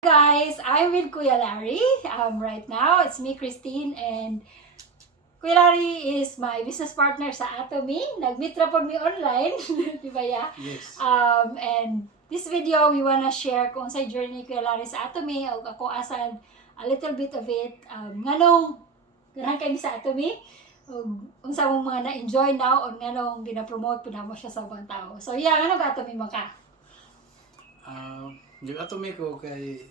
Guys, I'm with Kuya Larry. Right now, it's me, Christine, and Kuya Larry is my business partner sa Atomy. Nag-meet ra po mi online, di ba ya? Yes. And this video, we wanna share kung sa journey Kuya Larry sa Atomy, o ako asad a little bit of it. Nganong ganahan kami sa Atomy, unsa mo mga na-enjoy now, o nganong gina-promote po na mo siya sa ubang tao. So yeah, nganong Atomy mo ka? Yung Atomy ko kay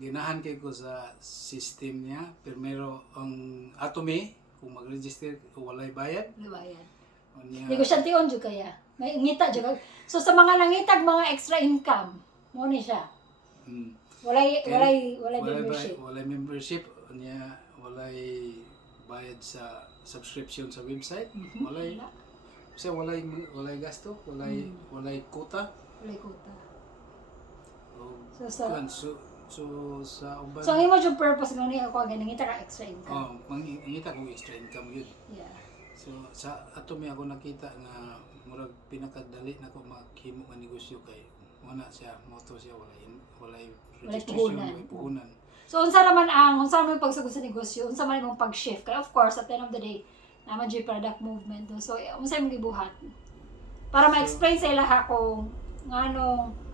ginahan kay ko sa system niya. Primero ang Atomy kung mag-register walay bayad. Di ba yan? Unya, Negosyante on jud kaya. May ngita jud. So sa mga nangitag mga extra income, mo ni siya. Walay membership. Walay membership. Unya walay bayad sa subscription sa website. Walay walay gasto, walay quota. Walay quota. So sa uban. So ang imo jud purpose ng niya ako nangita ka extra income. Mangita ko extra income yun. Yeah. So sa Atomy ako nakita nga murag pinakadali na ko maghimo nga negosyo kay wala siya moto siya walay registration, walay puhunan. So unsa man yung pagsugod sa negosyo, unsa man imong pag-shift kay of course at the end of the day naman jud product movement. So unsa imong gibuhat? Para ma-explain sa ilaha kung nganong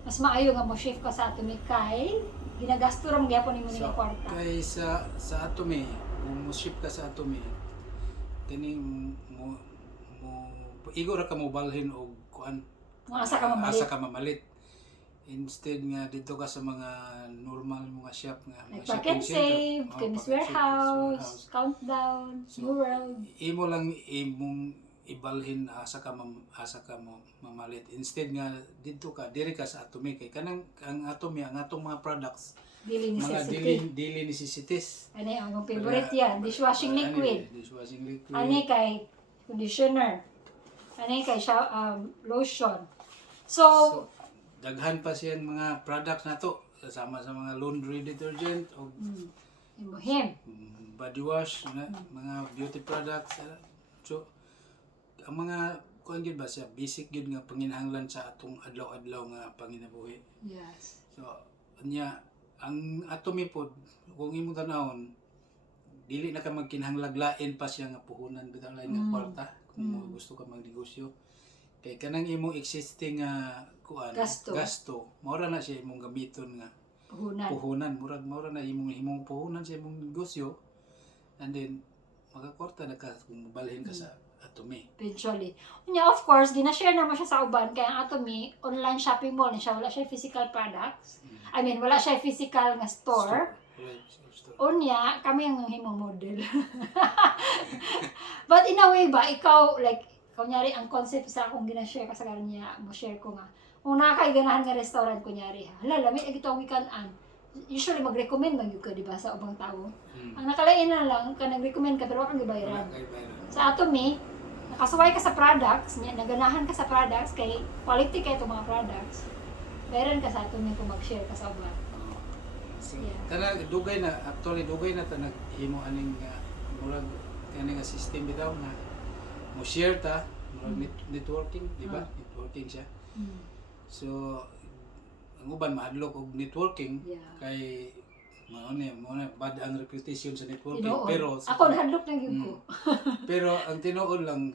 mas maayo nga mo shift ka sa Atomy kay ginagasto ra mo gyapon nimo ni kwarta. Kay sa Atomy, kung mo shift ka sa Atomy, kini mo igor ka mo balhin og kuan Asa ka mamalit. Instead nga dito ka sa mga normal mga shop nga Like Pack and Save, Chemist Warehouse, Countdown, New World. Imo lang imong ibalhin asa ka mo mamalit. Instead nga dito ka diri ka sa Atomy kay kanang ang Atomy ang atong mga products Daily mga necessity. daily necessities. Ano ang favorite yan? Dishwashing liquid. Dishwashing liquid. Ano kay conditioner. Ano kay lotion. So, daghan pa siyang mga products na to kasama sa mga laundry detergent o imuhim. body wash mga beauty products. So ang mga kuan gyud ba siya basic gyud nga panginahanglan sa atong adlaw-adlaw nga panginabuhi. Yes. So nya ang Atomy pod kung imong tanawon dili na ka magkinahanglan pa siya nga puhunan bitaw lain nga kwarta kung mo gusto ka magnegosyo. Kay kanang imong existing kuan gasto maura na siya imong gamiton nga puhunan murag maura na imong puhunan sa imong negosyo and then magakwarta na ka kung balhin ka sa Atomy. Eventually. Unya, of course, gina-share naman siya sa uban kaya ang Atomy, online shopping mall na siya, wala siya physical products. I mean, wala siya physical nga store. Unya, kami ang himong model. But in a way ba, ikaw, like, kunyari, ang concept sa akong gina-share ka sa kanya, mo share ko nga, kung nakakaiganahan nga restaurant, kunyari, hala, lamit, ito ang wikanan. Usually, mag-recommend man yun ka, di ba, sa ubang tao. Ang nakalain na lang, ka nag-recommend ka, pero wala kang gibayaran. Sa Atomy, nakasuway ka sa products, naganahan ka sa products, kay quality kayo itong mga products. Bayaran ka sa Atomy kung mag-share ka sa ubang. Yeah. Kanang dugay na ta naghimo aning murag kaning nga system bitaw na mo share ta murag networking, di ba? Networking siya. So ang uban maadlok og networking kay mao na bad ang reputation sa networking pero ako nahadlok na gyud ko. Pero ang tinuod lang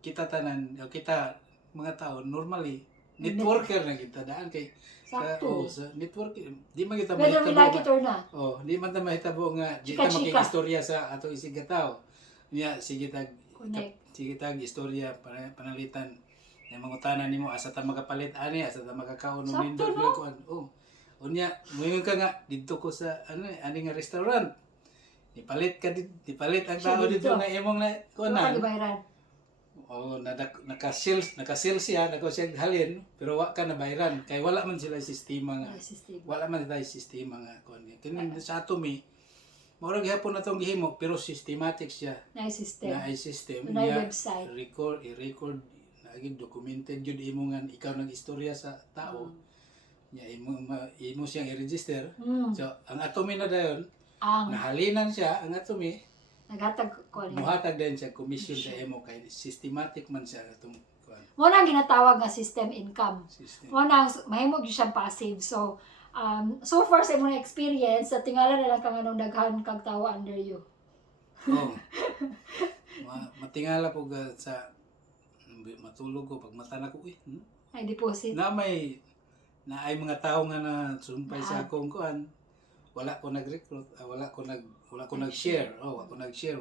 kita tanan kita mga tao normally networker na kita daan kay sakto sa network di man kita whether we like it or not. Di man ta mahitabo nga di ta makikistorya sa ato isigataw niya sige tag istorya panalitan na mangutanan nimo asa ta magapalit ani asa ta magakaon ng nindot ko unya moingon ka nga didto ko sa ani nga restaurant dipalit ang tao dito nga imong na kunan naka-sales siya, nako siya halin, pero wa ka na bayaran kay wala man sila sistema nga. Wala man tayo sistema nga kon. Kini sa Atomy, mao gihapon na tong gihimo pero systematic siya. Na system. Na website. I-record na documented jud imo nga ikaw nag-istorya sa tao. Nya imo siyang i-register. So ang Atomy na dayon, nahalinan siya ang Atomy. Muhatag din siya commission sa imo kay systematic man siya atong kuan. Mo nang ginatawag nga system income. Mo nang mahimo gyud siyang passive. So So far sa imong experience, sa tingala na lang kang anong daghan kag tawo under you. Oh. Matingala po sa matulog ko pag mata na ko Ay deposit. na ay mga tao nga na sumpay sa akong kuan. Wala ko nag-recruit, wala ko nag-share. Wala ko nag-share,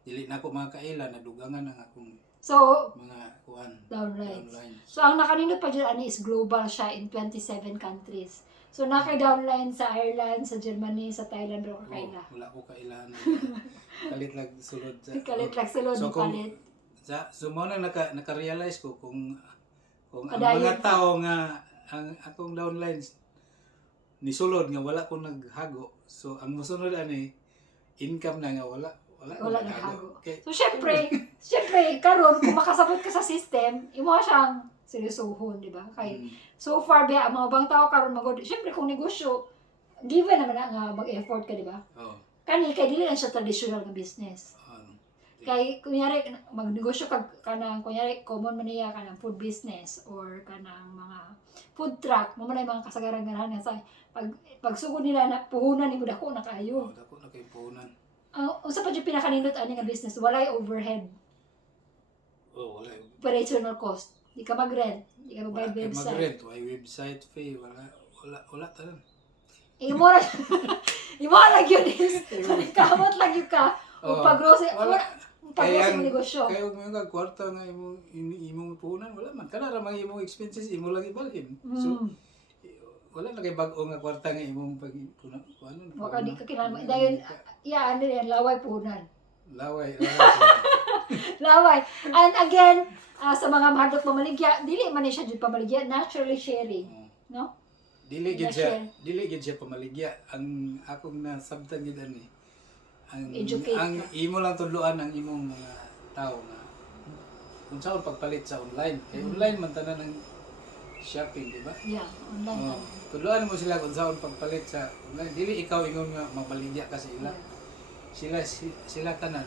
dili na ako mga kaila nadugangan ang akong So, mga kuan downlines. downline. So, ang nakanindot pa dyan ani is global siya in 27 countries. So, naka-downline sa Ireland, sa Germany, sa Thailand, o kakaila. Wala ko kailangan. Kalit lang sulod sa. Kalit lang sulod So, ni kung- palit. So mo na naka-realize ko kung ang Padayon mga ka. tao nga ang akong downlines ni sulod nga wala ko naghago. So ang mosunod ani income na nga wala Wala naghago. Okay. So, syempre, karon kung makasabot ka sa system, imo siyang seryosohon, di ba? Kay, so far, biya, ang mga bang tao karon magod. Syempre, kung negosyo, given naman na nga mag-effort ka, di ba? Oh. Kay dili lang siya traditional na business. Kay kunyari magnegosyo ka ng kunyari common man niya ka ng food business or ka ng mga food truck mo man mga kasagaran ganahan sa pagsugod nila na puhunan nimo dako na kayo. Dako na kay puhunan. Usa pa jud pinakanindot ani nga business walay overhead Wala. operational cost. Di ka mag-rent, di ka magbayad Wala kay website. mag-rent, wala website fee, wala tanan. Imo ra imo ra gyud is kamot lang gyud ka o pag-grocery Wala. pag-grocery mo negosyo. Kaya yung mga kwarta nga imong puhunan, wala man. Kana ra mga imong expenses, imo lang ibalhin. So, wala na kay bag-o nga kwarta nga imong pag-punan. Waka di ka kinahanglan dayon iya ano yan laway puhunan. Laway. Laway. And again, sa mga mahadlok pamaligya, dili man ni siya jud pamaligya, naturally sharing, no? Dili gid siya pamaligya. Ang akong nasabtan gid ani. Educate Ang ka. imo lang tudloan ang imong mga tao nga unsaon pagpalit sa online. Kay online man tanan ng shopping, di ba? Yeah, online. Tudloan mo sila kung saan pagpalit sa online. Dili ikaw ingon nga mabaligya ka sa ila. Sila tanan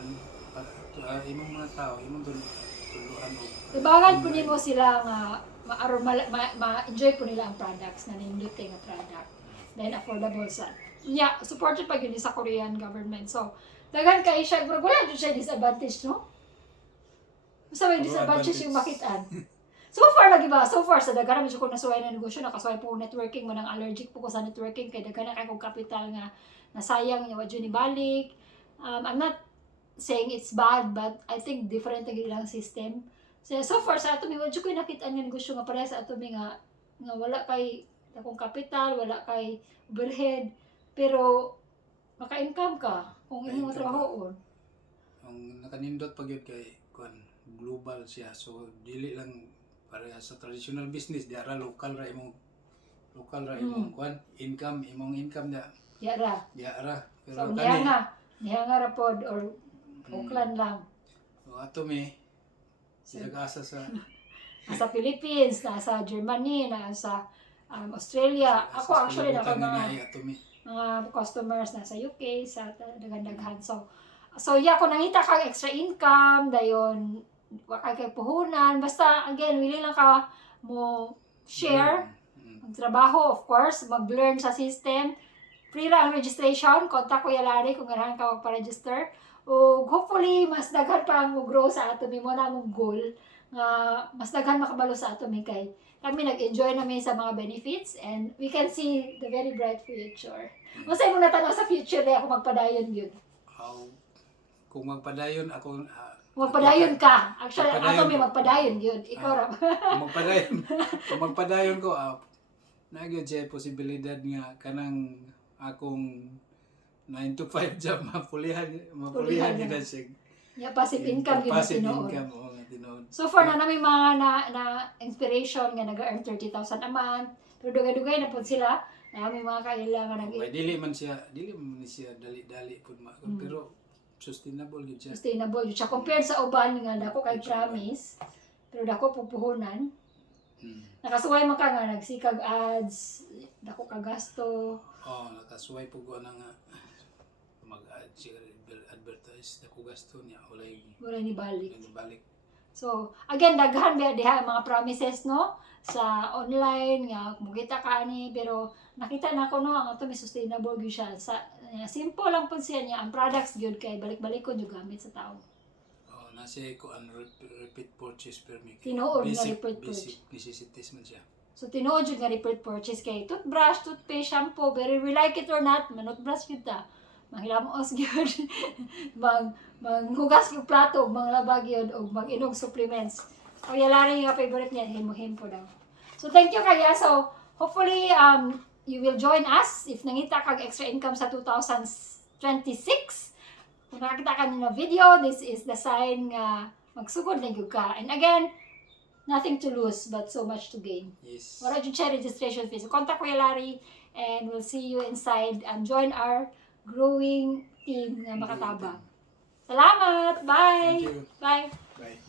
imong mga tao, imong tudloan mo. Ibangan po nimo sila nga ma-enjoy po nila ang products na nindot kay nga product. Then affordable sa. Yeah, supported pa yun sa Korean government. So, daghan kay siya, pero wala dyan siya disadvantage, no? Basta may disadvantage yung makitaan. So far lagi ba? So far sa daghan medyo ko nasuway na negosyo, nakasuway po networking, manang allergic po ko sa networking kay daghan na kay kong kapital nga nasayang niya wadyo ni balik. I'm not saying it's bad, but I think different ang ilang system. So far sa ato mi wadyo ko nakita nga negosyo nga pareha sa ato mi nga wala kay akong kapital, wala kay overhead, pero maka-income ka kung imong trabahoon. Ang nakanindot pag yun kay global siya, so dili lang pareha sa traditional business, di ara local ra imong income Ya ra. pero So niya nga ra pod or Oakland lang. So ato mi asa sa Nasa Philippines, nasa Germany, nasa Australia. Ako actually naka ato mi mga customers nasa UK, sa daghan-daghan. So yeah, kung nangita kang extra income, dayon wala kay puhunan, basta again, willing lang ka mo share, magtrabaho, of course, mag-learn sa system. Free ra ang registration, contact ko Yalari kung ganahan ka magpa-register. O hopefully, mas daghan pa ang grow sa ato, mo na mong goal, nga mas daghan makabalo sa ato, kay kami nag-enjoy namin sa mga benefits and we can see the very bright future. Masay mo natanaw sa future na ako magpadayon yun. Kung magpadayon ako Magpadayon ka. Actually, Magpadayon ato may ko. magpadayon yun. Ikaw ra. kung magpadayon ko nagyod siya posibilidad nga kanang akong 9 to 5 job mapulihan Pulihan gid na. siya. Yeah, passive income yun na Passive tinuod. income nga tinuod. So far na namin mga na inspiration nga nag-earn 30,000 a month. Pero dugay-dugay na po sila. Namin mga kailangan Okay, dili man siya dali-dali pud pero sustainable gid siya. sustainable. Siya compared sa uban nga dako kay promise. Pero dako pupuhunan. Nakasuway man ka nga nagsikag ads, dako ka gasto. Nakasuway po ko nga mag-advertise na ko gasto niya. Wala ni balik. Balik. So, again, daghan ba diha ang mga promises, no? Sa online, nga, mugita ka ani, pero nakita na ko, no, ang ato may sustainable gyud siya. Simple lang po siya niya, ang products gyud kay balik-balik ko yung gamit sa tao. Oh, nasa ko ang repeat purchase permit. Tinuod nga Basic repeat purchase. necessities man siya. So, tinuod yun nga repeat purchase kay toothbrush, toothpaste, shampoo, very we like it or not, manutbrush yun ta. Manghilamos yun. Manghugas yung plato, manglabag yun, o mag-inog supplements. O yalari yung favorite niya, himo-him po daw. So, thank you kaya. So, hopefully, you will join us if nangita kag extra income sa 2026. Kung nakakita ka nyo na video, this is the sign nga magsugod na yung ka. And again, nothing to lose but so much to gain. Yes. Wala dyan siya registration fees. So, contact Kuya Larry and we'll see you inside and join our growing team na makatabang. Salamat! Bye! Thank you. Bye! Bye.